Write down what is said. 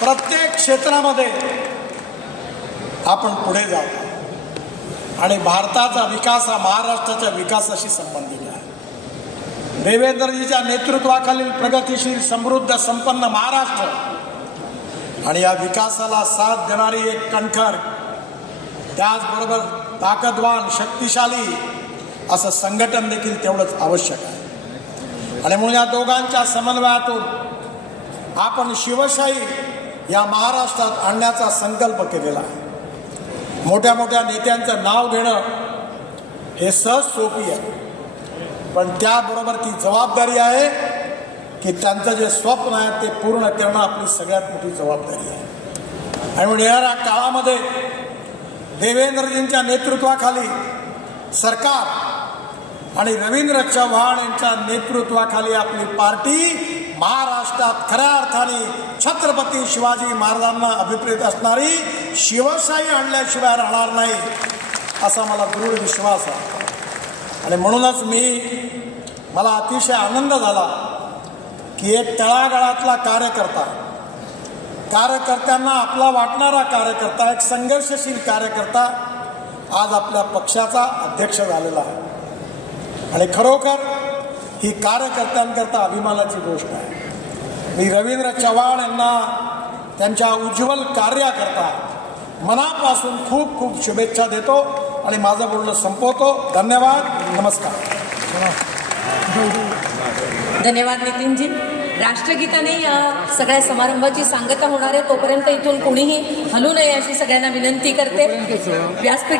प्रत्येक क्षेत्रामध्ये आपण पुढे जातो आणि भारताचा विकास हा महाराष्ट्राच्या विकासाशी संबंधित आहे. देवेंद्रजीच्या नेतृत्वाखालील प्रगतिशील समृद्ध संपन्न महाराष्ट्र आणि या विकासाला साथ देणारी एक कणखर त्याचबरोबर ताकदवान शक्तिशाली असं संघटन देखील तेवढंच आवश्यक आहे. आणि म्हणून या दोघांच्या समन्वयातून आपण शिवशाही या महाराष्ट्रात आणण्याचा संकल्प केलेला आहे. मोठ्या मोठ्या नेत्यांचं नाव घेणं हे सहज सोपी आहे, पण त्याबरोबर ती जबाबदारी आहे की त्यांचं जे स्वप्न आहे ते पूर्ण करणं आपली सगळ्यात मोठी जबाबदारी आहे. आणि म्हणून येणाऱ्या काळामध्ये देवेंद्रजींच्या नेतृत्वाखाली सरकार आणि रवींद्र चव्हाण यांच्या नेतृत्वाखाली आपली पार्टी महाराष्ट्रात खऱ्या अर्थाने छत्रपती शिवाजी महाराजांना अभिप्रेत असणारी शिवशाही आणल्याशिवाय राहणार नाही असा मला दृढ विश्वास आहे. आणि म्हणूनच मला अतिशय आनंद झाला की एक तळागाळातला कार्यकर्त्यांना आपला वाटणारा कार्यकर्ता, एक संघर्षशील कार्यकर्ता आज आपल्या पक्षाचा अध्यक्ष झालेला आहे. आणि खरोखर ही कार्यकर्त्यांकरता अभिमानाची गोष्ट आहे. मी रवींद्र चव्हाण यांना त्यांच्या उज्ज्वल कार्याकरता मनापासून खूप खूप शुभेच्छा देतो आणि माझं बोलणं संपवतो. धन्यवाद. नमस्कार. धन्यवाद नितीनजी. राष्ट्रगीताने या सगळ्या समारंभाची सांगता होणार आहे, तोपर्यंत इथून कोणीही हलू नये अशी सगळ्यांना विनंती करते. व्यासपीठ